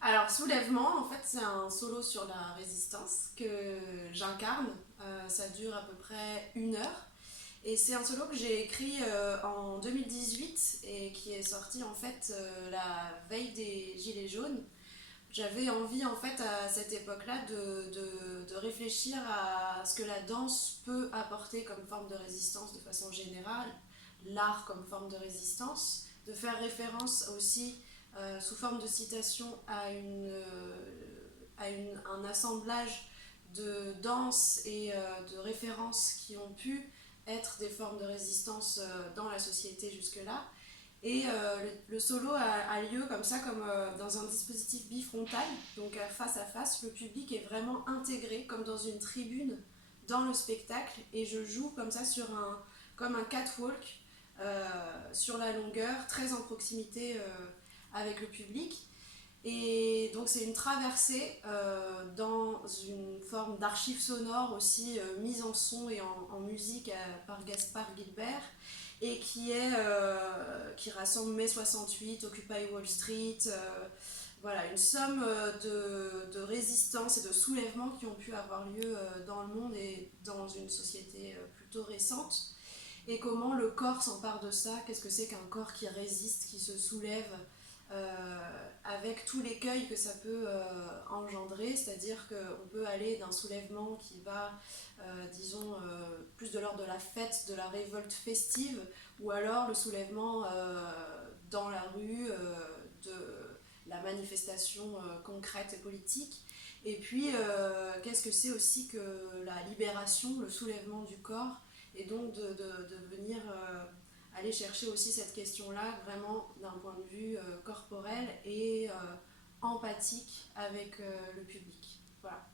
Alors, Soulèvement, en fait, c'est un solo sur la résistance que j'incarne. Ça dure à peu près 1 heure. Et c'est un solo que j'ai écrit en 2018 et qui est sorti en fait la veille des Gilets jaunes. J'avais envie en fait à cette époque-là de réfléchir à ce que la danse peut apporter comme forme de résistance de façon générale, l'art comme forme de résistance, de faire référence aussi sous forme de citation un assemblage de danses et de références qui ont pu être des formes de résistance dans la société jusque-là. Et le solo a lieu comme ça, comme dans un dispositif bifrontal, donc face à face. Le public est vraiment intégré, comme dans une tribune, dans le spectacle. Et je joue comme ça comme un catwalk sur la longueur, très en proximité avec le public. Et donc c'est une traversée dans une forme d'archive sonore aussi mise en son et en musique par Gaspard Gilbert et qui rassemble mai 68, Occupy Wall Street, voilà, une somme de résistance et de soulèvement qui ont pu avoir lieu dans le monde et dans une société plutôt récente. Et comment le corps s'empare de ça, qu'est-ce que c'est qu'un corps qui résiste, qui se soulève, avec tout l'écueil que ça peut engendrer, c'est-à-dire qu'on peut aller d'un soulèvement qui va, disons, plus de l'ordre de la fête, de la révolte festive, ou alors le soulèvement dans la rue, de la manifestation concrète et politique. Et puis, qu'est-ce que c'est aussi que la libération, le soulèvement du corps, et donc de venir aller chercher aussi cette question-là vraiment d'un point de vue corporel et empathique avec le public. Voilà.